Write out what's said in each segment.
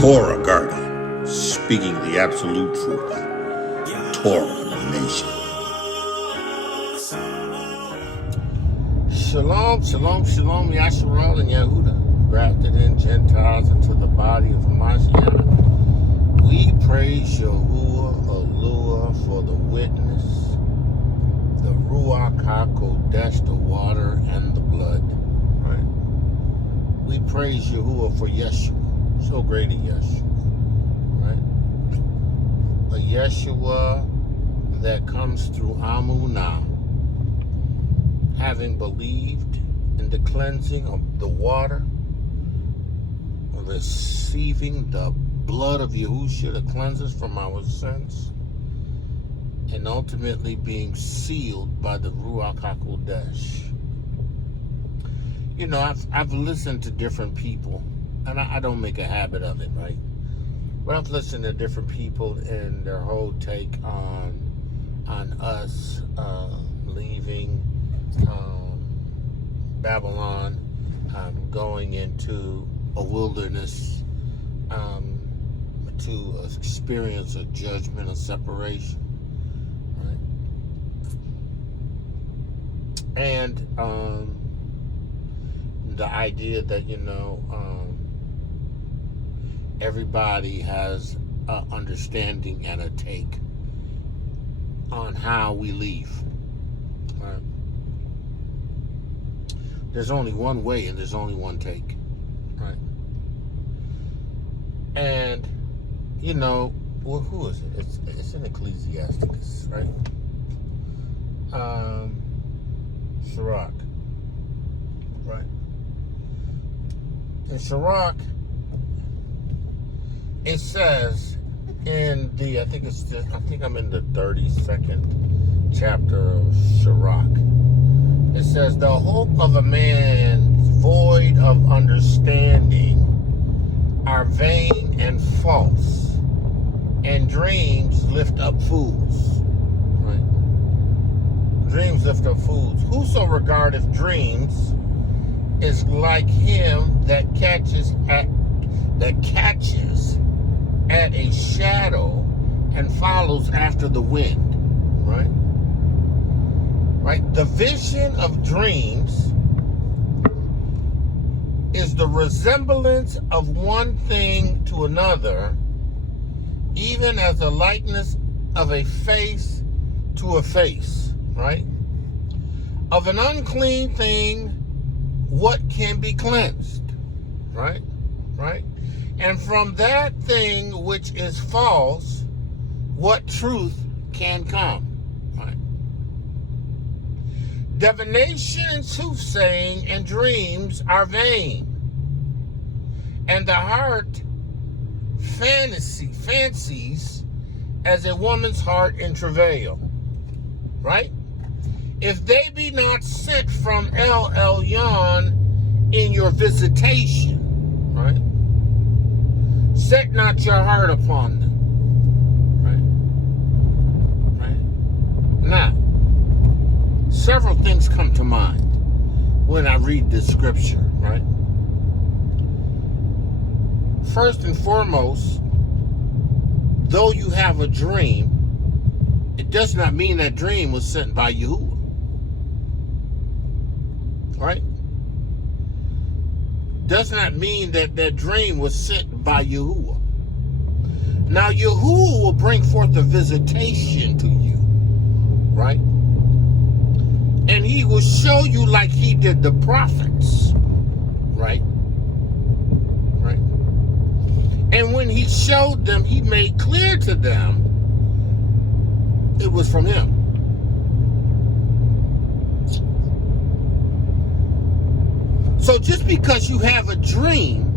Torah Garden, speaking the absolute truth. Torah Nation. Shalom, shalom, shalom, Yasharal and Yahuah, grafted in Gentiles into the body of Hamashiach. We praise Yahuah, Eluah, for the witness, the Ruach HaKodesh, the water and the blood. Right? We praise Yahuah for Yeshua, so great a Yeshua. Right? A Yeshua that comes through Amunah, having believed in the cleansing of the water, receiving the blood of Yahushua that cleanses from our sins, and ultimately being sealed by the Ruach HaKodesh. You know, I've listened to different people, and I don't make a habit of it, right? But I've listened to different people and their whole take on us leaving Babylon, going into a wilderness to experience a judgment, a separation, right? And the idea that, you know, everybody has an understanding and a take on how we leave, right? There's only one way and there's only one take, right? And, you know, well, who is it? It's in Ecclesiasticus, right? Sirach, right? In Sirach, it says in the, I think I'm in the 32nd chapter of Sirach. It says, the hope of a man void of understanding are vain and false, and dreams lift up fools. Right? Dreams lift up fools. Whoso regardeth dreams is like him that catches at a shadow and follows after the wind. Right? Right? The vision of dreams is the resemblance of one thing to another, even as the likeness of a face to a face, right? Of an unclean thing, what can be cleansed, right? Right? And from that thing which is false, what truth can come, right? Divination and soothsaying and dreams are vain, and the heart fancies as a woman's heart in travail, right? If they be not sent from El Elyon in your visitation, right? Set not your heart upon them, right? Right? Now, several things come to mind when I read this scripture, right? First and foremost, though you have a dream, it does not mean that dream was sent by Yahuah. Right? Does not mean that that dream was sent by Yahuah. Now, Yahuah will bring forth a visitation to you, right? And he will show you like he did the prophets, right? Right? And when he showed them, he made clear to them it was from him. So just because you have a dream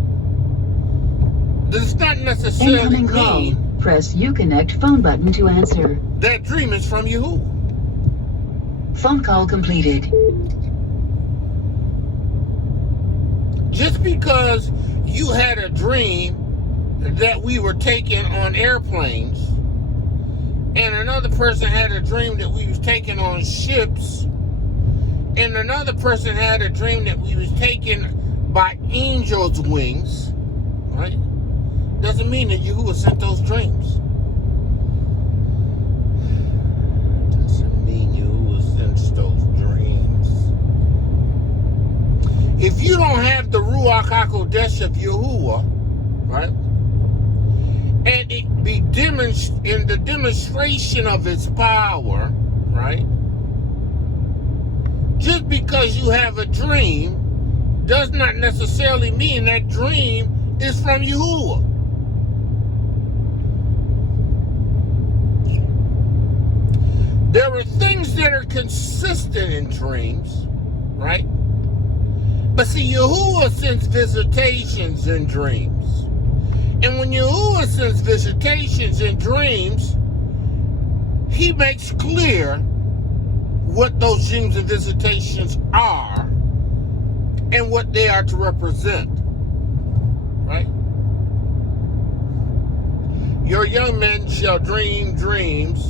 does not necessarily incoming call. mean Press Uconnect phone button to answer. that dream is from Yahuah. Phone call completed. Just because you had a dream that we were taken on airplanes, and another person had a dream that we was taken on ships, and another person had a dream that we was taken by angels' wings, right? Doesn't mean that Yahuah sent those dreams. Doesn't mean Yahuah sent those dreams. If you don't have the Ruach HaKodesh of Yahuah, right? And it be in the demonstration of its power, right? Just because you have a dream does not necessarily mean that dream is from Yahuah. There are things that are consistent in dreams, right? But see, Yahuah sends visitations in dreams. And when Yahuah sends visitations in dreams, he makes clear what those dreams and visitations are and what they are to represent, right? Your young men shall dream dreams.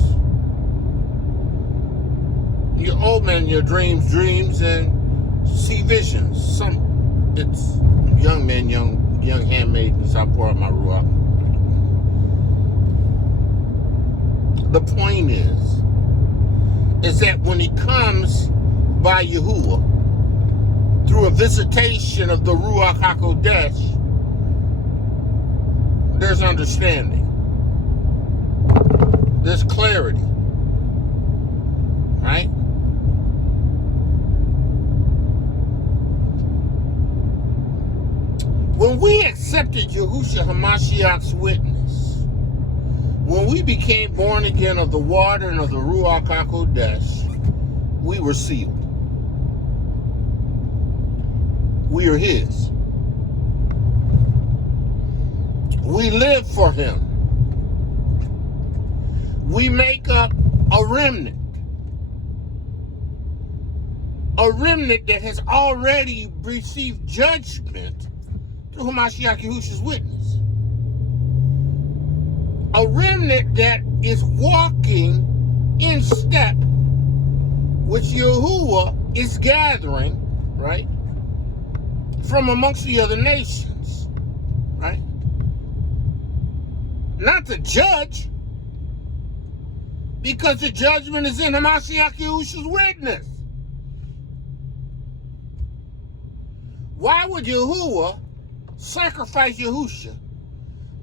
Your old men, your dreams, and see visions. It's young men, young handmaidens, I pour out my ruach. The point is that when he comes by Yahuah through a visitation of the Ruach HaKodesh, there's understanding. There's clarity. Right? When we accepted Yahushua HaMashiach's witness, when we became born again of the water and of the Ruach HaKodesh, we were sealed. We are his. We live for him. We make up a remnant. A remnant that has already received judgment through Hamashiach Yahushua's witness. A remnant that is walking in step with Yahuah is gathering, right, from amongst the other nations, right? Not to judge, because the judgment is in Hamashiach Yahushua's witness. Why would Yahuah sacrifice Yahushua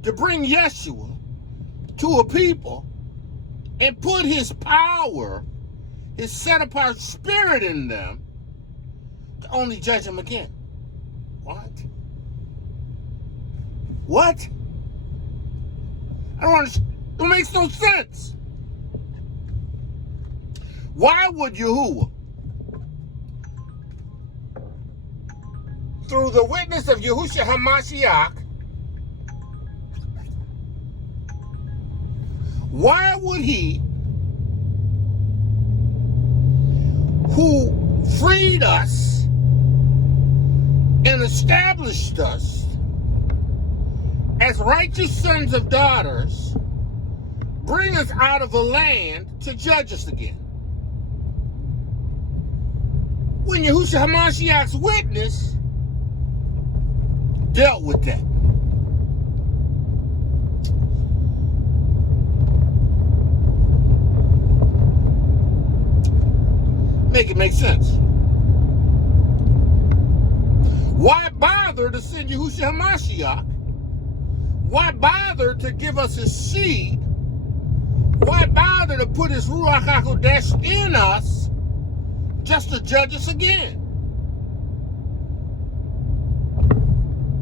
to bring Yeshua to a people and put his power, his set-apart spirit in them to only judge them again? What? What? I don't understand. It makes no sense. Why would Yahuah, through the witness of Yahushua HaMashiach, why would he, who freed us and established us as righteous sons of daughters, bring us out of the land to judge us again? When Yahushua HaMashiach's witness dealt with that. Make it make sense. Why bother to send Yahushua HaMashiach? Why bother to give us his seed? Why bother to put his Ruach HaKodesh in us just to judge us again?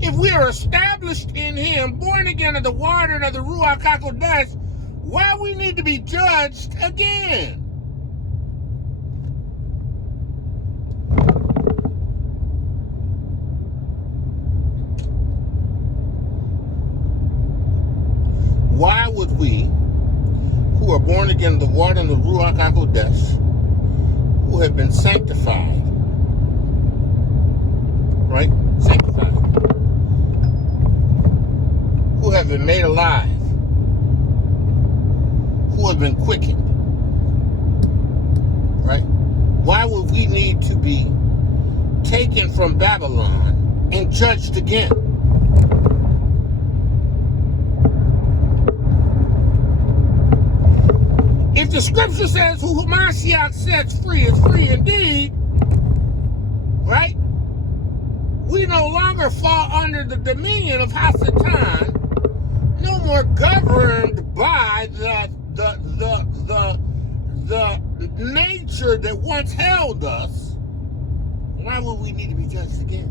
If we are established in him, born again of the water and of the Ruach HaKodesh, why we need to be judged again? Why would we, who are born again of the water and the Ruach HaKodesh, who have been sanctified, right? Sanctified. Who have been made alive, who have been quickened, right? Why would we need to be taken from Babylon and judged again. If the scripture says who Hamashiach sets free is free indeed, right? We no longer fall under the dominion of Hasatan, no more governed by the nature that once held us. Why would we need to be judged again?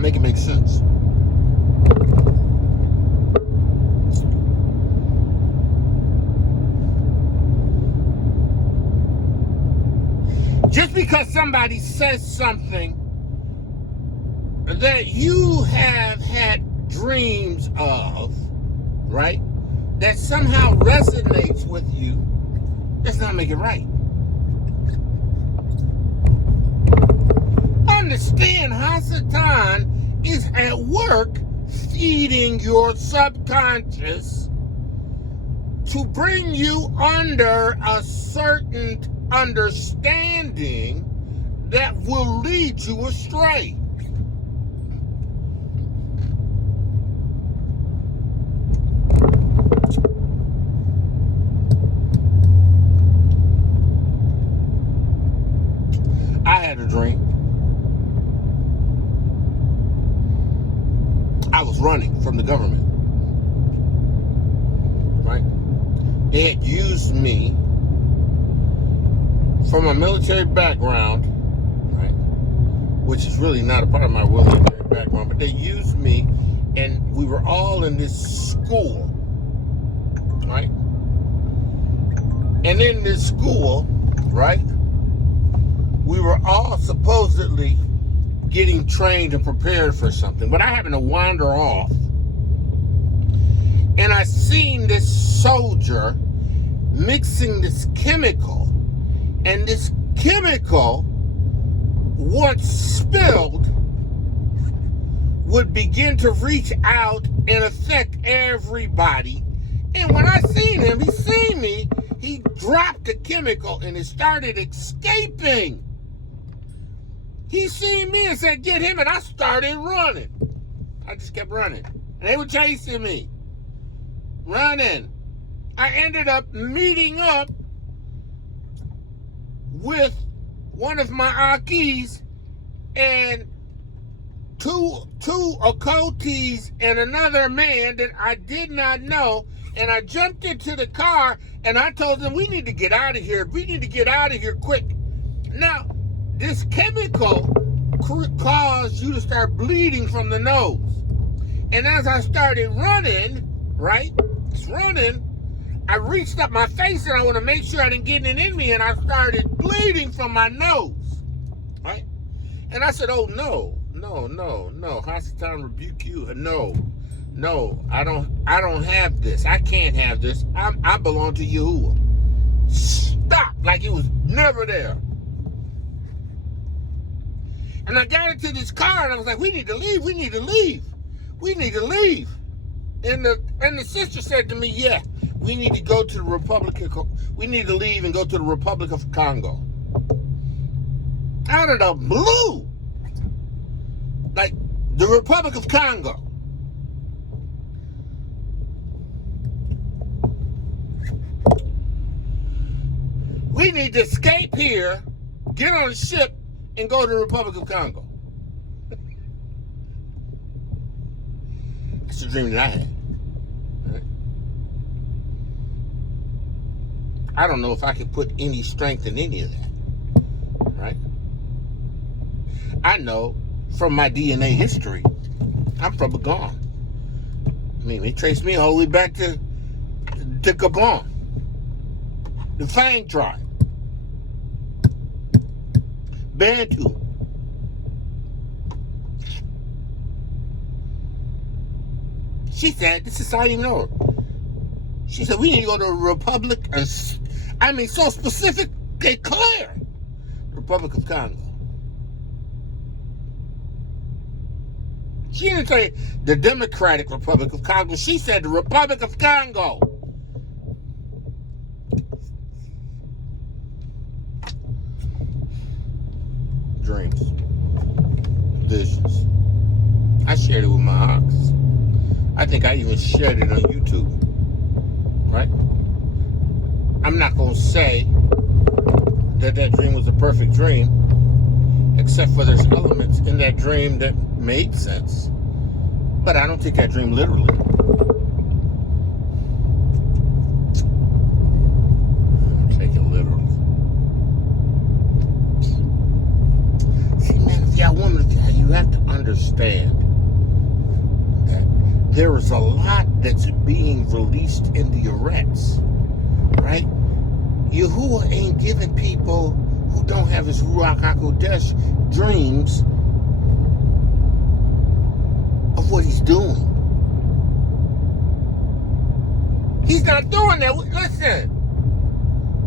Make it make sense. Just because somebody says something that you have had dreams of, right, that somehow resonates with you, does not make it right. Understand, Hasatan is at work feeding your subconscious to bring you under a certain understanding that will lead you astray. I had a dream. I was running from the government, right? They had used me from a military background, right? Which is really not a part of my military background, but they used me, and we were all in this school, right? And in this school, right, we were all supposedly getting trained and prepared for something. But I happened to wander off, and I seen this soldier mixing this chemical, and this chemical, once spilled, would begin to reach out and affect everybody. And when I seen him, he seen me, he dropped the chemical and it started escaping. He seen me and said, "Get him," and I started running. I just kept running. And they were chasing me. Running. I ended up meeting up with one of my Akis and two occultes and another man that I did not know. And I jumped into the car and I told them, "We need to get out of here. We need to get out of here quick." Now, this chemical caused you to start bleeding from the nose. And as I started running, right, I reached up my face and I want to make sure I didn't get it in me, and I started bleeding from my nose, right? And I said, "Oh, no, Hasatan rebuke you. No, I don't have this. I can't have this. I belong to Yahuah." Stop, like it was never there. And I got into this car and I was like, "We need to leave. And the sister said to me, "Yeah, we need to go to the we need to leave and go to the Republic of Congo." Out of the blue. Like, the Republic of Congo. We need to escape here, get on a ship, and go to the Republic of Congo. That's the dream that I had. Right? I don't know if I could put any strength in any of that. Right? I know from my DNA history, I'm from Gabon. I mean, they traced me all the way back to Gabon. The Fang tribe. Bantu. She said, this is how you know. She said, "We need to go to a Republic," so specific, they clear. Republic of Congo. She didn't say the Democratic Republic of Congo. She said the Republic of Congo. dreams, visions. I shared it with my ox. I think I even shared it on YouTube, right? I'm not going to say that dream was a perfect dream, except for there's elements in that dream that made sense. But I don't take that dream literally. Take it literally. See, man, you have to understand that there is a lot that's being released in the arets, right? Yahuah ain't giving people who don't have his Ruach HaKodesh dreams of what he's doing. He's not doing that. Listen,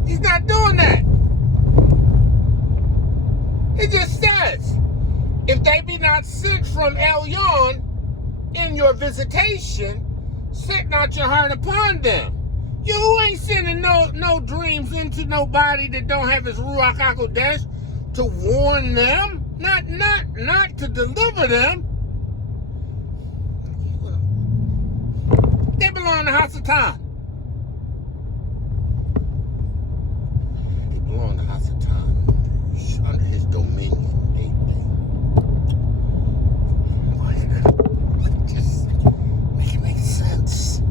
he's not doing that. It just says, if they be not sent from Elyon in your visitation, set not your heart upon them. You ain't sending no dreams into nobody that don't have his Ruach HaKodesh to warn them, not to deliver them. They belong to Hasatan. They belong to Hasatan, under his dominion. Just make it make sense.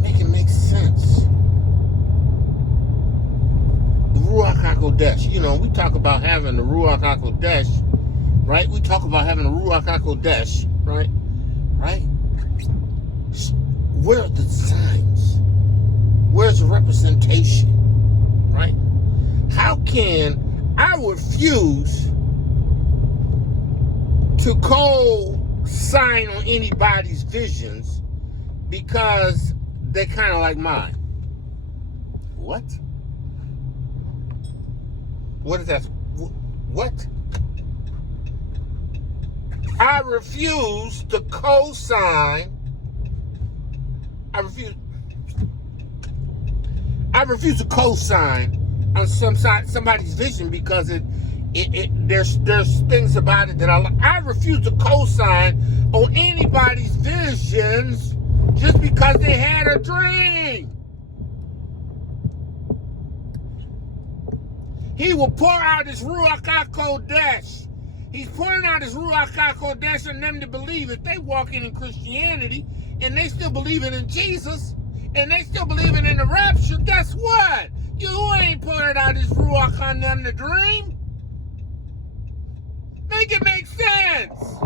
Make it make sense. The Ruach HaKodesh. You know, we talk about having the Ruach HaKodesh, right? We talk about having the Ruach HaKodesh, right? Right? Where are the signs? Where's the representation? Right? How can I refuse to co-sign on anybody's visions because they kind of like mine? What? What is that? What? I refuse to co-sign. I refuse to co-sign on somebody's vision because there's things about it that I refuse to co-sign on anybody's visions just because they had a dream. He will pour out his Ruach HaKodesh. He's pouring out his Ruach HaKodesh on them to believe if they walking in Christianity and they still believing in Jesus and they still believing in the rapture. Guess what? You ain't pouring out his Ruach on them to dream. Make it make sense.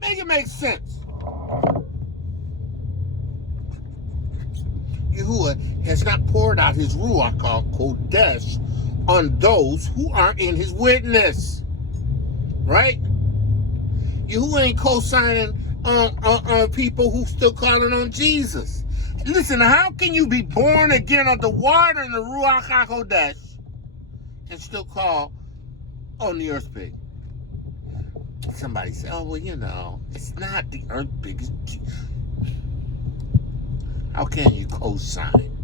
Make it make sense. Yahuah has not poured out his Ruach HaKodesh on those who are in his witness. Right? Yahuah ain't co-signing on people who still calling on Jesus. Listen, how can you be born again of the water and the Ruach HaKodesh and still call on the earth pig? Somebody say, oh, well, you know, it's not the earth pig. How can you co-sign?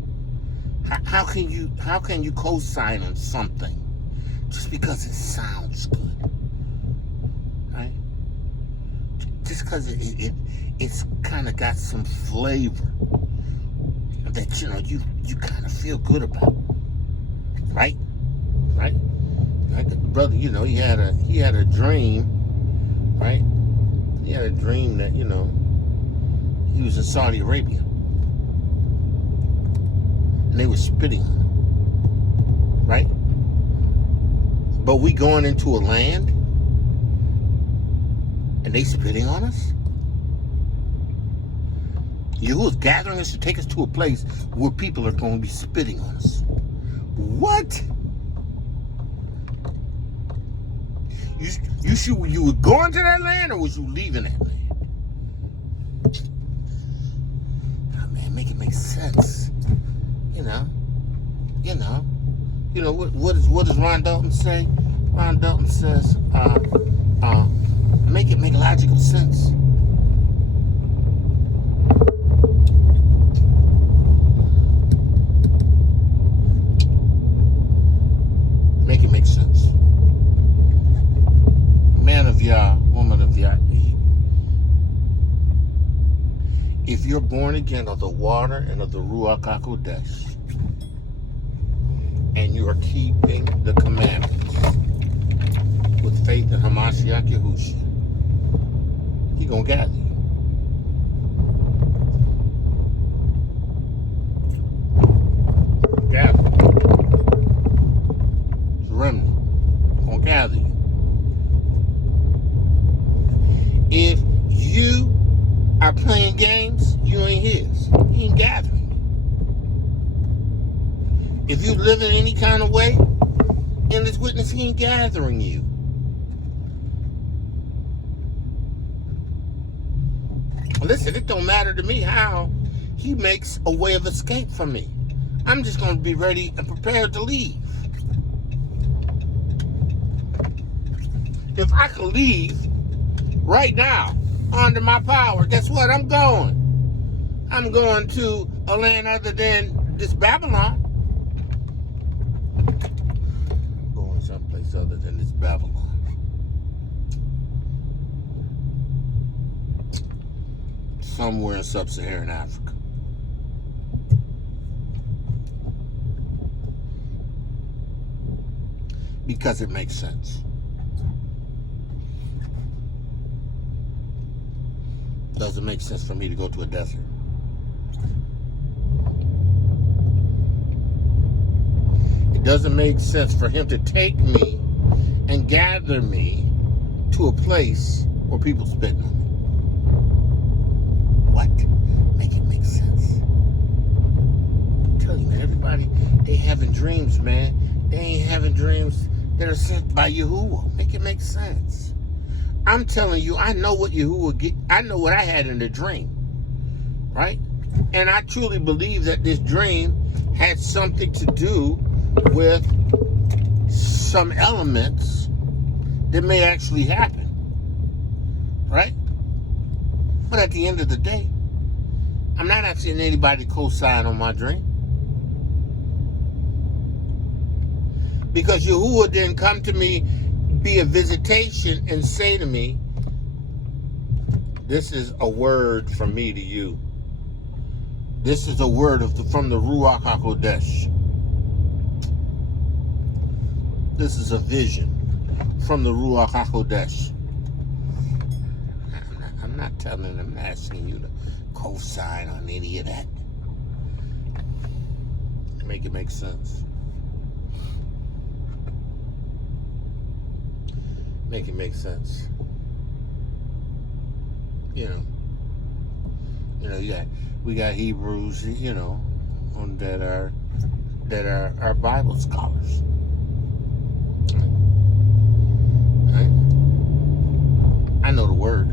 How can you co-sign on something just because it sounds good, right? Just because it's kind of got some flavor that you kind of feel good about, right? Right? Like the brother, he had a dream, right? He had a dream that he was in Saudi Arabia. And they were spitting on him, right? But we going into a land and they spitting on us? Yahuah's gathering us to take us to a place where people are going to be spitting on us. What? You were going to that land or was you leaving that land? Oh, man, make it make sense. What does Ron Dalton say? Ron Dalton says, make it make logical sense. if you're born again of the water and of the Ruach HaKodesh, and you are keeping the commandments with faith in Hamashiach Yahushua, He gonna gather you. Gather. It's a remnant. Gonna gather you. If you are playing games, you ain't His. He ain't gathering you. If you live in any kind of way in this witness, He ain't gathering you. Listen, it don't matter to me how He makes a way of escape from me. I'm just going to be ready and prepared to leave. If I could leave right now under my power, guess what? I'm going. I'm going to a land other than this Babylon. I'm going someplace other than this Babylon. Somewhere in sub-Saharan Africa. Because it makes sense. Doesn't make sense for me to go to a desert. It doesn't make sense for Him to take me and gather me to a place where people spitting on me. What? Make it make sense. I'm telling you, man, everybody, they having dreams, man. They ain't having dreams that are sent by Yahuah. Make it make sense. I'm telling you, I know what Yahuah get. I know what I had in the dream, right? And I truly believe that this dream had something to do with some elements that may actually happen, right? But at the end of the day, I'm not asking anybody to co-sign on my dream. Because Yahuah didn't come to me, be a visitation, and say to me, this is a word from me to you. This is a word from the Ruach HaKodesh. This is a vision from the Ruach HaKodesh. I'm not telling them, I'm asking you to co-sign on any of that. Make it make sense. Make it make sense. We got Hebrews, that are Bible scholars. Right? I know the word.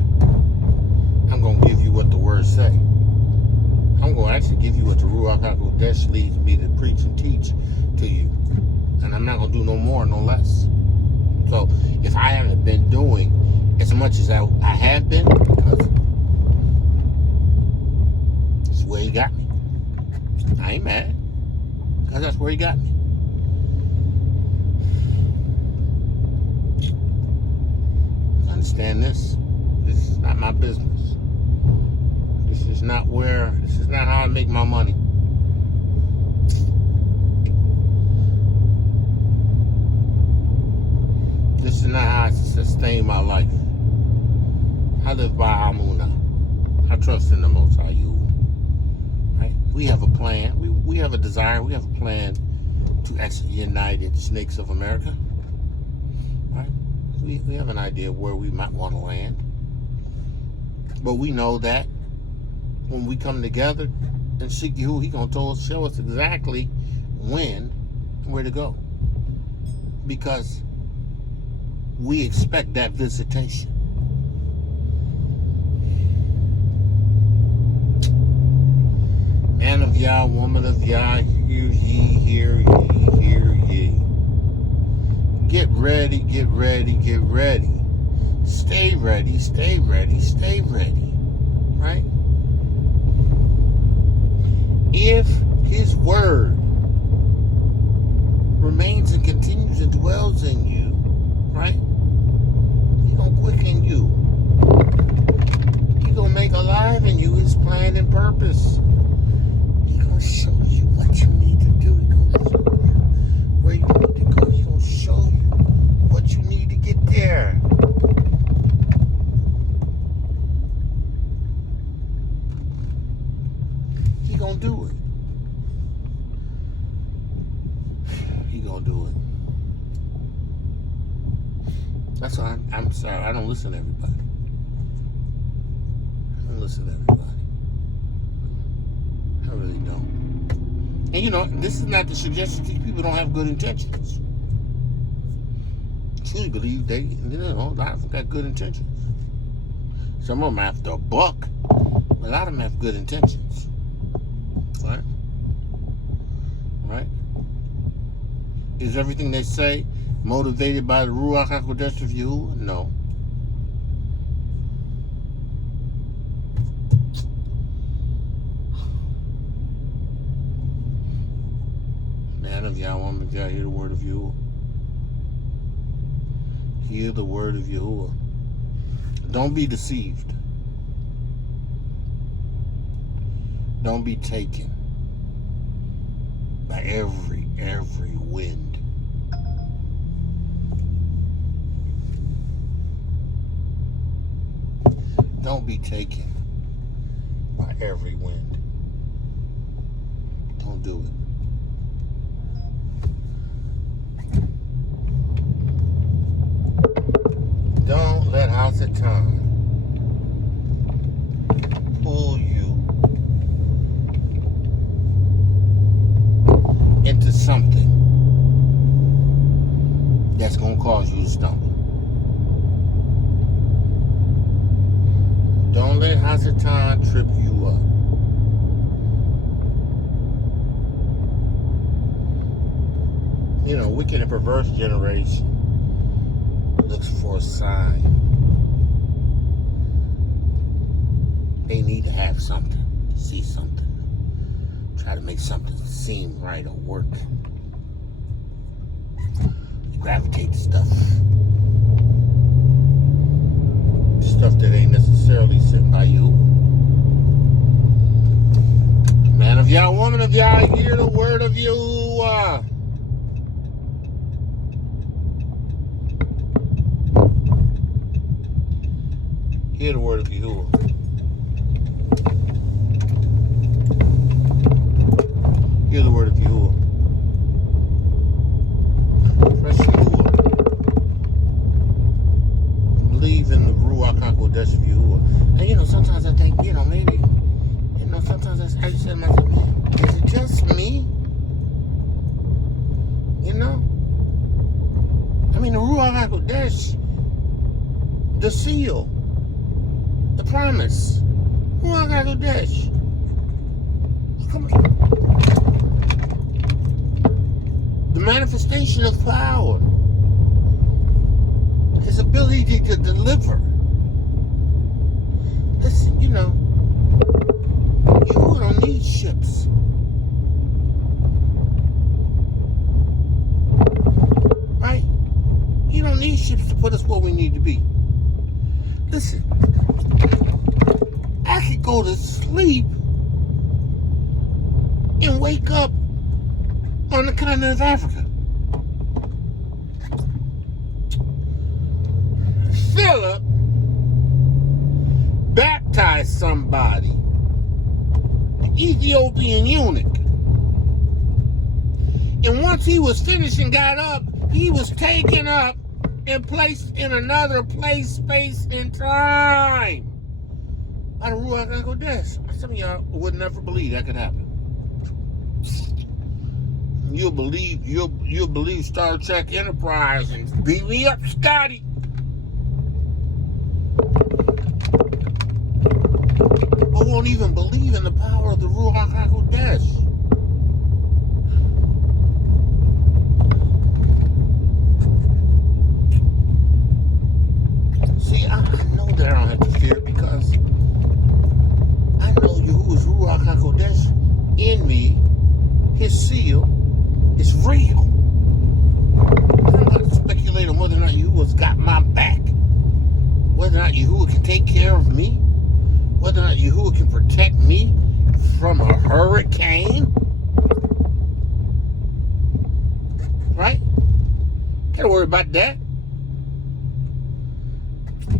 I'm gonna give you what the word say. I'm gonna actually give you what the Ruach HaKodesh leads me to preach and teach to you. And I'm not gonna do no more, no less. So if I haven't been doing as much as I have been, because it's where He got me. I ain't mad, because that's where He got me. Understand this? This is not my business. This is not how I make my money. This is not how I sustain my life. I live by Amunah. I trust in the Most High Yahuah. Right? We have a plan. We have a desire. We have a plan to exit the United Snakes of America. Right? We have an idea of where we might want to land. But we know that when we come together and seek Yahuah, He gonna show us exactly when and where to go. Because we expect that visitation. Man of Yah, woman of Yah, hear ye, hear ye, hear ye. Get ready, get ready, get ready. Stay ready, stay ready, stay ready. Right? If His word remains and continues and dwells in you, right? He gonna quicken you. He gonna make alive in you his plan and purpose. He gonna show you what you need to do. He gonna show you where you need to go. He gonna show you what you need to get there. He gonna do it. He gonna do it. That's why I'm sorry. I don't listen to everybody. I don't listen to everybody. I really don't. And you know, this is not to suggest these people don't have good intentions. I truly believe a lot of them got good intentions. Some of them after a buck, but a lot of them have good intentions. Right? Right? Is everything they say motivated by the Ruach HaKodesh of Yahuah? No. Man of Yahuah, woman of Yah, hear the word of Yahuah. Hear the word of Yahuah. Don't be deceived. Don't be taken by every wind. Don't be taken by every wind. Don't do it. Don't let Hasatan pull you into something that's going to cause you to stumble. Don't let Hasatan trip you up. You know, wicked and perverse generation looks for a sign. They need to have something, see something, try to make something seem right or work. They gravitate to stuff that ain't necessarily sitting by you. Man of Yah, woman of Yah, hear the word of Yahuah. Hear the word of Yahuah. Hear the word of Yahuah. Fresh Yahuah. Believe in the Ruach HaKodesh of Yahuah. And you know, sometimes I think, you know, maybe, you know, sometimes I just say to myself, man, is it just me? You know? I mean, the Ruach HaKodesh, the seal, the promise, Ruach HaKodesh. Come on. The manifestation of power. His ability to deliver. Listen, you know, you don't need ships. Right? You don't need ships to put us where we need to be. Listen, I could go to sleep and wake up on the continent of Africa. Philip baptized somebody, the Ethiopian eunuch. And once he was finished and got up, he was taken up and placed in another place, space, and time by the Ruach HaKodesh. Some of y'all would never believe that could happen. You'll believe Star Trek Enterprise and beat me up, Scotty. I won't even believe in the power of the Ruach HaKodesh. See, I know that I don't have to fear it because I know Yahuah's Ruach HaKodesh in me, his seal, is real. I don't have to speculate on whether or not Yahuah's got my back, whether or not Yahuah can take care of me. Yahuah can protect me from a hurricane. Right? Can't worry about that.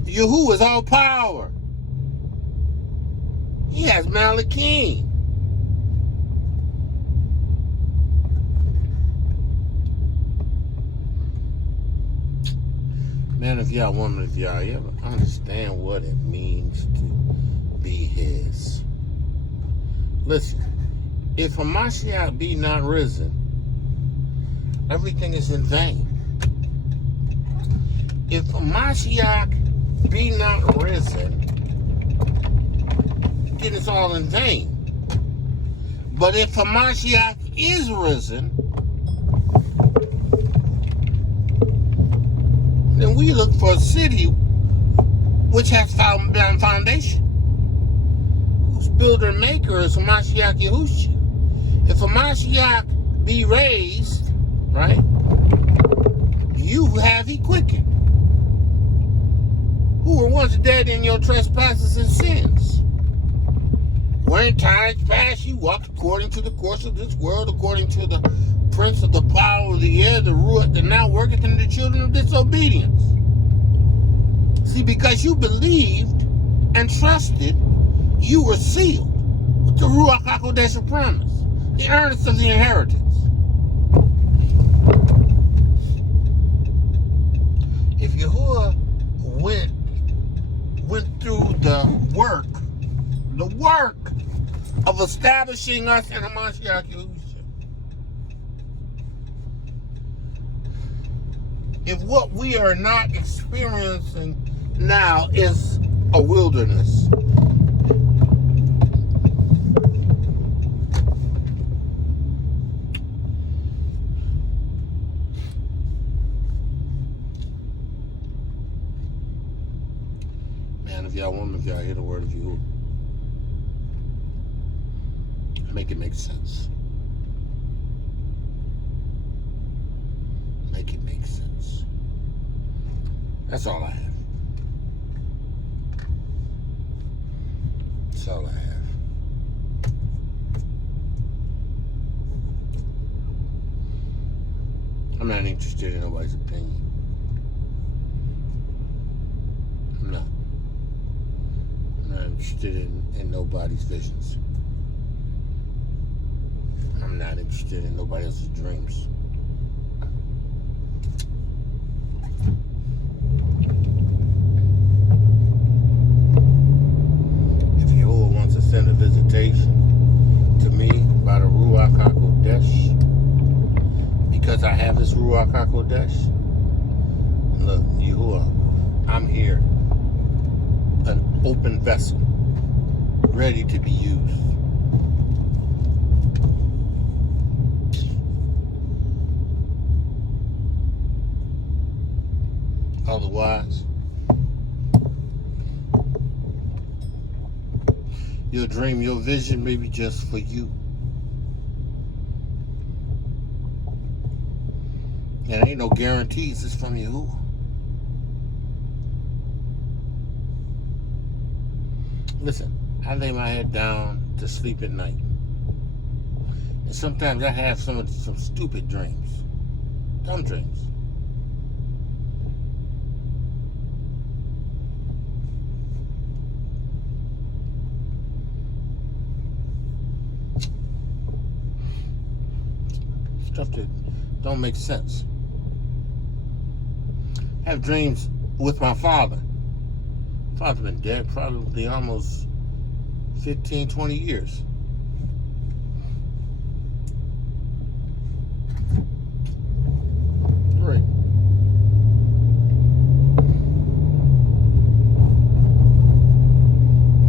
Yahuah is all power. He has Malakim. Man of Yah, woman of Yah, you ever understand what it means to be his? Listen, if a Mashiach be not risen, everything is in vain. If a Mashiach be not risen, then it's all in vain. But if a Mashiach is risen, then we look for a city which has found foundation, whose builder and maker is a Mashiach Yahushua. If a Mashiach be raised, right, you have he quickened, who were once dead in your trespasses and sins. Where in times past you walked according to the course of this world, according to the prince of the power of the air, the Ruach that now worketh in the children of disobedience. See, because you believed and trusted, you were sealed with the Ruach HaKodesh promise, the earnest of the inheritance. If Yahuah went through the work of establishing us in a Mashiach Yahushua, if what we are not experiencing now is a wilderness, man of Yah, woman of Yah, hear the word of Yahuah. Make it make sense. Make it make sense. That's all I have. That's all I have. I'm not interested in nobody's opinion. I'm not. I'm not interested in nobody's visions. I'm not interested in nobody else's dreams. If Yahuah wants to send a visitation to me by the Ruach HaKodesh, because I have this Ruach HaKodesh, look, Yahuah, I'm here, an open vessel, ready to be used. Otherwise, your dream, your vision may be just for you. And ain't no guarantees it's from Yahuah. Listen, I lay my head down to sleep at night. And sometimes I have some stupid dreams. Dumb dreams. Stuff that don't make sense. I have dreams with my father. Father's been dead probably almost 15, 20 years. Right.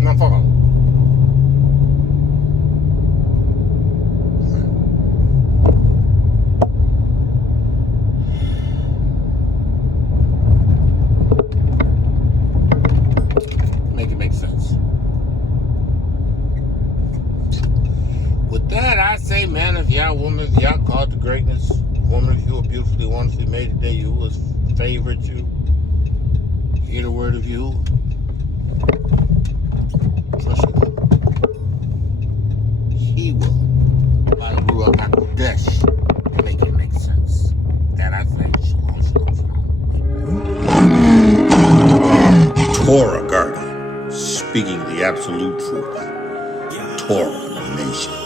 My father. Man of Yah, woman of Yah, called to greatness. Woman of you are beautifully, wonderfully made today. You has favored you. Hear the word of you. Trust me. He will. By the Ruach HaKodesh, make it make sense. That I think. Shalom, shalom, shalom. Torah guardian, speaking the absolute truth. Torah nation.